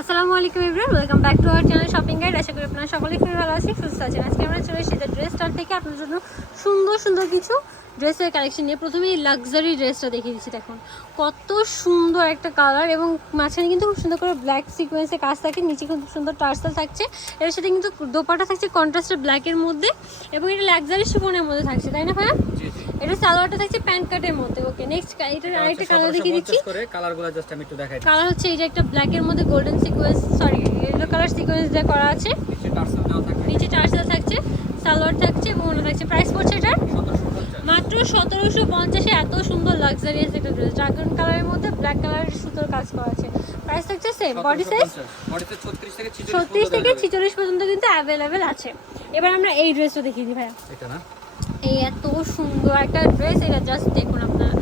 আসসালামু আলাইকুম everyone, welcome back to our channel shopping guide. আশা করি আপনারা সকলেই খুবই ভালো আছেন, সুস্থ আছেন। আজকে আমরা চলে এসেছি ড্রেস স্টার থেকে। আপনার জন্য সুন্দর সুন্দর কিছু ড্রেসের কালেকশন নিয়ে। প্রথমে এই লাক্সারি ড্রেসটা দেখিয়ে দিচ্ছি, দেখুন। কত সুন্দর একটা কালার এবং মাঝখানে কিন্তু খুব সুন্দর করে ব্ল্যাক সিকোয়েন্সে কাজ থাকে, নিচে খুব সুন্দর টার্সাল থাকছে। এর সাথে কিন্তু দোপাটা থাকছে কন্ট্রাস্টের ব্ল্যাকের মধ্যে এবং এটা লাক্সারি শিফনের মধ্যে থাকছে, তাই না ভাইয়া? এটা সালোয়ারটা থাকছে প্যান্ট কাটের মধ্যে। ওকে নেক্সট এটার আরেকটা কালার দেখিয়ে দিচ্ছি। করে কালারগুলো জাস্ট আমি একটু দেখাই কালার হচ্ছে যে একটা ব্ল্যাকের মধ্যে golden sequence sorry yellow colour sequence দিয়ে করা আছে। নিচে টার্সেল থাকছে সালোয়ার থাকছে এবং ওনা থাকছে। প্রাইস পড়ছে 1750 মাত্র সতেরোশো পঞ্চাশে এত সুন্দর লাক্সারিয়াস একটা ড্রেস ড্রাগন কালারের মধ্যে ব্ল্যাক কালারের সুতোর কাজ করা আছে। প্রাইস থাকছে সেম বডি সাইজ 1750 বডিতে 36 থেকে 46 ছত্রিশ থেকে ছিচল্লিশ পর্যন্ত কিন্তু অ্যাভেলেবেল আছে। এবার আমরা এই ড্রেসটা দেখিয়ে দিই ভাইয়া। এটা না? এই এত সুন্দর একটা ড্রেস এটা জাস্ট দেখুন আপনারা।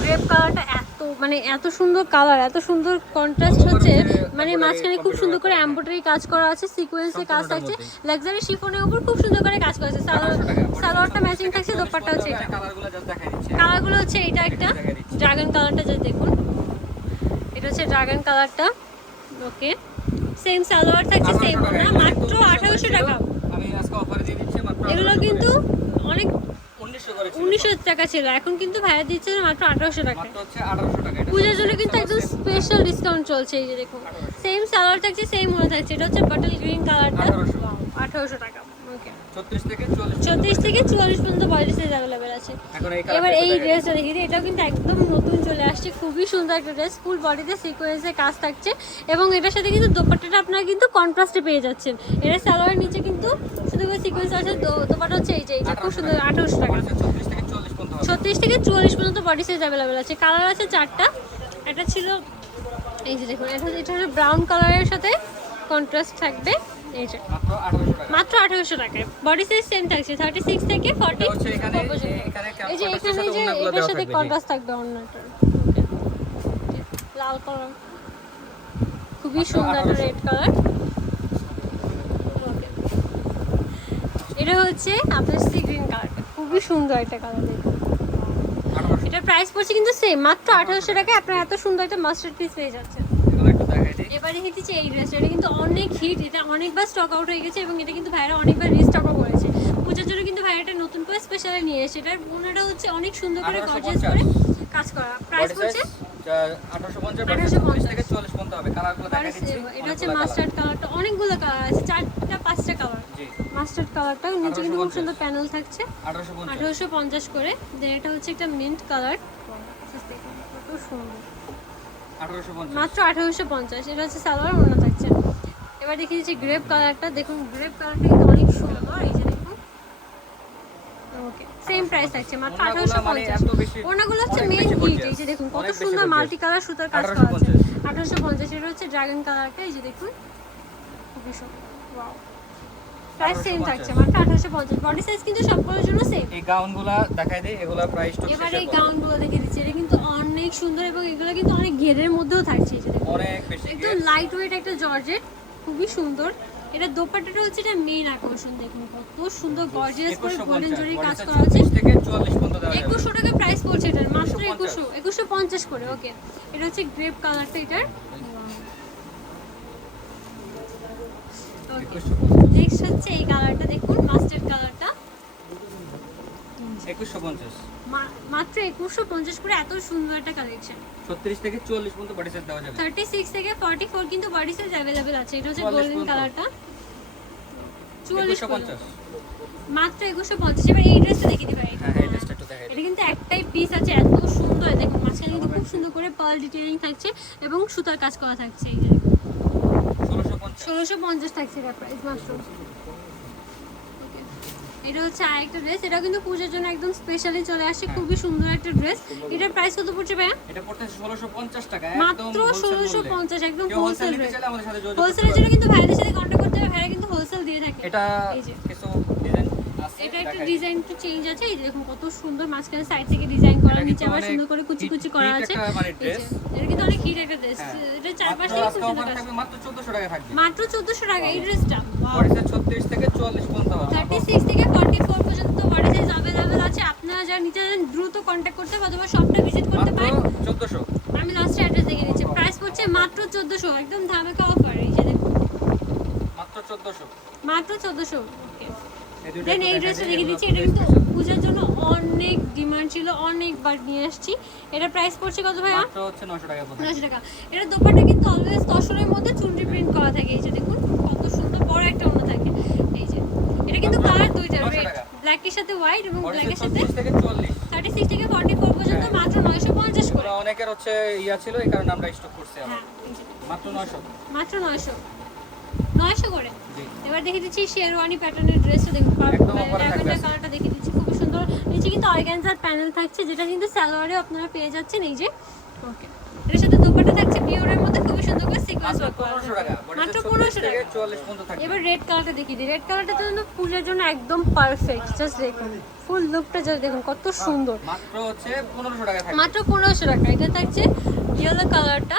গ্রেপ কালারটা এত মানে এত সুন্দর কালার এত সুন্দর কন্ট্রাস্ট হচ্ছে মানে মাঝখানে খুব সুন্দর করে এমব্রয়ডারি কাজ করা আছে সিকোয়েন্সে কাজ থাকছে। লাক্সারি শিফনের উপর খুব সুন্দর করে কাজ করা আছে। সালোয়ার সালোয়ারটা ম্যাচিং থাকছে দোপাট্টা হচ্ছে এটা। কালারগুলো হচ্ছে এটা একটা ড্রাগন কালারটা যদি দেখুন। এটা হচ্ছে ড্রাগন কালারটা ওকে সেম সালোয়ার থাকছে সেম না মাত্র আঠারোশো টাকা আমি আজকে অফারে দিয়ে দিচ্ছি মাত্র এগুলো কিন্তু অনেক 1900 করে ছিল। উনিশশো টাকা ছিল। এখন কিন্তু ভাইয়া দিচ্ছে মাত্র আঠারোশো টাকা। মাত্র হচ্ছে 1800 টাকা। এটা পূজার জন্য কিন্তু একদম স্পেশাল ডিসকাউন্ট চলছে এই যে দেখুন। সেম সালোয়ার থাকছে সেম মনে থাকছে। এটা হচ্ছে বাটল গ্রিন কালারটা আঠারোশো। টাকা। ওকে 36 থেকে 44 চৌত্রিশ থেকে চুয়াল্লিশ পর্যন্ত বডি সাইজ অ্যাভেলেবেল আছে। এবার এই ড্রেসটা দিই, এটাও কিন্তু একদম নতুন চলে আসছে। খুবই সুন্দর একটা ড্রেস ফুল বডিতে কাজ থাকছে। এবং এটার সাথে কিন্তু দোপাট্টাটা আপনারা কিন্তু কন্ট্রাস্টে পেয়ে যাচ্ছেন। এটা সালোয়ারের নিচে কিন্তু শুধু সিকোয়েন্স আছে হচ্ছে এই যে খুব সুন্দর আঠারোশো টাকা বডিতে 36 থেকে 40 পর্যন্ত হবে ছত্রিশ থেকে চুয়াল্লিশ পর্যন্ত বডি সাইজ অ্যাভেলেবেল আছে। কালার আছে চারটা। এটা ছিল এই যে দেখুন এটা এটা হচ্ছে ব্রাউন কালারের সাথে কন্ট্রাস্ট থাকবে। এই যে মাত্র 1800 আঠারোশো টাকায়। বডি সাইজ সেম থাকছে থার্টি সিক্স থেকে ফর্টি এই যে এখানে যে এটার সাথে কন্ট্রাস্ট থাকবে অন্যটার লাল কালার খুবই সুন্দর একটা রেড কালার এটা হচ্ছে আপনার সি গ্রিন কালারটা খুবই সুন্দর একটা কালার 1800 প্রাইস পড়ছে কিন্তু সেম মাত্র আঠারোশো টাকায় আপনার এত সুন্দর একটা মাস্টার পিস পেয়ে দিই। এবারে দেখেছি এই ড্রেসটা এটা কিন্তু অনেক হিট এটা অনেকবার স্টক আউট হয়ে গেছে এবং এটা কিন্তু ভাইরা অনেকবার রিস্টকও করেছে। পূজার জন্য কিন্তু ভাইরা এটা নতুন করে স্পেশালি নিয়ে এসেছে। এটার বোনাটা হচ্ছে অনেক সুন্দর করে গর্জিয়াস করে কাজ করা। প্রাইস বডি পড়ছে সাইজ 1850 বডি 1850 থেকে 40 পর্যন্ত হবে। কালারগুলো দেখাই দিচ্ছি এটা হচ্ছে মাস্টার্ড কালারটা অনেকগুলো কালার আছে চারটা পাঁচটা কালার মাস্টার্ড কালারটা নিচে কিন্তু খুব সুন্দর প্যানেল থাকছে। আঠারোশো পঞ্চাশ। করে। দেন এটা হচ্ছে একটা মিন্ট কালার কত সুন্দর। মাত্র আঠারোশো পঞ্চাশ। এটা হচ্ছে সালোয়ার অন্য থাকছে। এবার দেখি দিচ্ছি গ্রেপ কালারটা দেখুন গ্রেপ কালারটা কিন্তু অনেক সুন্দর। এই যে ওকে সেম প্রাইস মাত্র মানে ওনাগুলো হচ্ছে অনেক হিট এই যে দেখুন কত সুন্দর মাল্টি কালার সুতার কাজ করা আছে। 1850 আঠারোশো পঞ্চাশ এটা হচ্ছে ড্রাগন কালারটা এই যে দেখুন। খুবই সুন্দর। ওয়াও প্রাইস সেম থাকছে মাত্র আঠারোশো পঞ্চাশ। বডি সাইজ কিন্তু সবগুলোর জন্য সেম এই গাউনগুলা দেখাই দেই এগুলা প্রাইস তো এবার এই গাউনগুলো দিচ্ছি এটা কিন্তু অনেক সুন্দর এবং এগুলো কিন্তু অনেক ঘেরের মধ্যেও থাকছে এই যে অনেক বেশি একদম লাইট ওয়েট একটা জর্জেট খুবই সুন্দর। এটা দোপাট্টাটা হচ্ছে এটা মেইন আকর্ষণ দেখুন কত সুন্দর গর্জিয়াস করে গোল্ডেন জরি কাজ করা আছে থেকে 44 পর্যন্ত দেওয়া যাবে। একুশশো টাকা প্রাইস পড়ছে এটার মাত্র 2150 একুশশো একুশশো পঞ্চাশ করে ওকে এটা হচ্ছে গ্রেপ কালারটা এটার। নেক্সট হচ্ছে এই কালারটা দেখুন মাস্টার্ড 2150 মাত্র একুশশো পঞ্চাশ করে এত সুন্দর একটা কালেকশন 36 থেকে 44 পর্যন্ত বডি সেট দেওয়া যাবে। থার্টি সিক্স থেকে ফর্টি ফোর কিন্তু বডি সাইজ অ্যাভেলেবেল আছে। এটা হচ্ছে গোল্ডেন কালারটা চুয়াল্লিশ পর্যন্ত। 2150 মাত্র একুশশো পঞ্চাশ। এবার এই ড্রেসটা দেখে দিবা হ্যাঁ ড্রেসটা একটু দেখাই এটা কিন্তু একটাই পিস আছে এত সুন্দর। দেখুন মাঝখানে কিন্তু খুব সুন্দর করে পার্ল ডিটেইলিং থাকছে এবং সুতার কাজ করা থাকছে এই যে। 1650 ষোলোশো পঞ্চাশ থাকছে এটা প্রাইস মাত্র. এটা হচ্ছে আরেকটা ড্রেস এটা কিন্তু পুজোর জন্য একদম স্পেশালি চলে আসছে হ্যাঁ। খুবই সুন্দর একটা ড্রেস এটার প্রাইস কত পড়ছে ভাইয়া এটা পড়তে 1650 টাকা মাত্র wholesale ষোলোশো মূল্যে। পঞ্চাশ একদম হোলসেল ড্রেস রেট হোলসেলের জন্য। কিন্তু ভাইদের সাথে কন্ট্যাক্ট করতে হবে ভাইরা কিন্তু হোলসেল দিয়ে থাকে এটা এই যে। কিছু ডিজাইন এটা একটা ডিজাইন একটু চেঞ্জ আছে এই দেখুন কত সুন্দর মাঝখানে সাইড থেকে ডিজাইন করা নিচে আবার সুন্দর করে কুচি কুচি করা আছে। মানে। এটা কিন্তু অনেক হিট একটা ড্রেস হ্যাঁ। এটা চারপাশ থেকে খুব সুন্দর মাত্র 1400 টাকা থাকবে। মাত্র চোদ্দশো টাকা এই ড্রেসটা বডি 36 থেকে 44 পর্যন্ত হবে। থার্টি সিক্স থেকে ফর্টি ফোর পর্যন্ত বডি সাইজ অ্যাভেলেবেল আছে আপনারা যারা নিতে চান দ্রুত কন্ট্যাক্ট করতে হবে অথবা শপটা ভিজিট করতে পারেন। 1400 আমি লাস্টে অ্যাড্রেস দেখে দিচ্ছি। প্রাইস পড়ছে মাত্র চোদ্দোশো একদম ধামাকা অফার এই যে দেখুন। মাত্র চোদ্দশো। মাত্র চোদ্দোশো ওকে এই দুইটা দেন এই ড্রেসটা দিই, দিচ্ছি এটা কিন্তু পূজার জন্য অনেক ডিমান্ড ছিল অনেকবার নিয়ে আসছি। এটা প্রাইস পড়ছে কত ভাইয়া? হচ্ছে নশো টাকা নশো টাকা। এটা দোপাটা কিন্তু অলওয়েজ তসরের মধ্যে চুনরি প্রিন্ট করা থাকে এই যে দেখুন কত সুন্দর বড় একটা অন্য থাকে। এই যে এটা কিন্তু কালার দুইটা 900 রেড ব্ল্যাকের সাথে হোয়াইট এবং ব্ল্যাকের সাথে থার্টি সিক্স থেকে ফর্টি ফোর পর্যন্ত হ্যাঁ। মাত্র নয়শো পঞ্চাশ করে। অনেকের হচ্ছে ইয়া ছিল এই কারণে আমরা স্টক করছি হ্যাঁ মাত্র নশো মাত্র নয়শো। নয়শো করে। এবার দেখে দিচ্ছি শেরওয়ানি প্যাটার্নের ড্রেসটা দেখুন কালারটা দেখে দিচ্ছি খুব সুন্দর। নিচে কিন্তু অর্গানজার প্যানেল থাকছে যেটা কিন্তু সালোয়ারে আপনারা পেয়ে যাচ্ছেন এই যে। ওকে এর সাথে দোপাটা থাকছে পিওরের মধ্যে খুব সুন্দর করে সিকোয়েন্স মাত্র ওয়ার্ক করা পনেরোশো টাকা মাত্র বডিতে পনেরোশো থেকে টাকা। চুয়াল্লিশ পর্যন্ত থাকবে এবার রেড কালারটা দেখিয়ে দিই। রেড কালারটা তো কিন্তু পূজার জন্য একদম পারফেক্ট জাস্ট দেখুন। ফুল লুকটা জাস্ট দেখুন কত সুন্দর। মাত্র হচ্ছে পনেরোশো টাকা থাকবে মাত্র পনেরোশো টাকা এটা থাকছে ইয়েলো কালারটা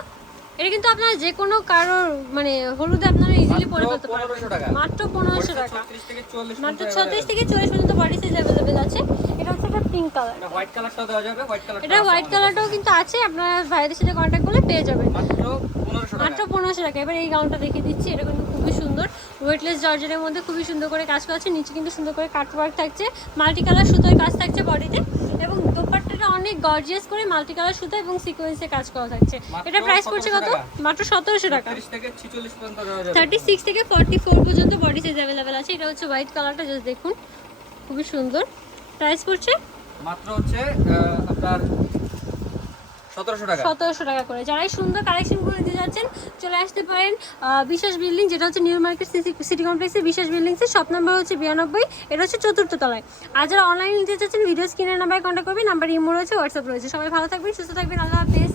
এটা কিন্তু আপনারা যে কোনো কারোর মানে হলুদে আপনারা ইজিলি পরে ফেলতে পারবেন মাত্র পনেরোশো টাকা। মাত্র ছত্রিশ থেকে চল্লিশ পর্যন্ত বডি সাইজ অ্যাভেলেবেল আছে। এটা হচ্ছে একটা পিঙ্ক কালার এটা হোয়াইট কালারটাও দেওয়া যাবে হোয়াইট কালার এটা হোয়াইট কালারটাও কিন্তু আছে আপনারা ভাইদের সাথে কন্ট্যাক্ট করলে পেয়ে যাবেন। মাত্র পনেরোশো টাকা। এবার এই গাউনটা দেখিয়ে দিচ্ছি এটা কিন্তু খুবই সুন্দর। ওয়েটলেস জর্জের মধ্যে খুবই সুন্দর করে কাজ করা আছে নিচে কিন্তু সুন্দর করে কাট ওয়ার্ক থাকছে। মাল্টি কালার সুতোর কাজ থাকছে বডিতে অনেক গর্জিয়াস করে মাল্টি কালার সুতো এবং সিকোয়েন্সে কাজ করা থাকছে। এটা প্রাইস পড়ছে কত? মাত্র সতেরোশো টাকা। থার্টি সিক্স থেকে ফর্টি ফোর পর্যন্ত বডি সাইজ অ্যাভেলেবেল আছে। এটা হচ্ছে হোয়াইট কালারটা জাস্ট দেখুন। খুবই সুন্দর। প্রাইস পড়ছে? মাত্র হচ্ছে আপনার সতেরোশো টাকা। করে। যারা সুন্দর কালেকশনগুলো নিতে যাচ্ছেন, চলে আসতে পারেন বিশেষ বিল্ডিং, যেটা হচ্ছে নিউ মার্কেট সিটি কমপ্লেক্সের বিশেষ বিল্ডিংসের শপ নাম্বার হচ্ছে বিরানব্বই, এটা হচ্ছে চতুর্থ তলায়। আর যারা অনলাইন নিতে চাচ্ছেন ভিডিও স্ক্রিনের নাম্বারে কন্ট্যাক্ট করবেন নাম্বার ইমো রয়েছে হোয়াটসঅ্যাপ রয়েছে। সবাই ভালো থাকবেন, সুস্থ থাকবেন, আল্লাহ হাফেজ।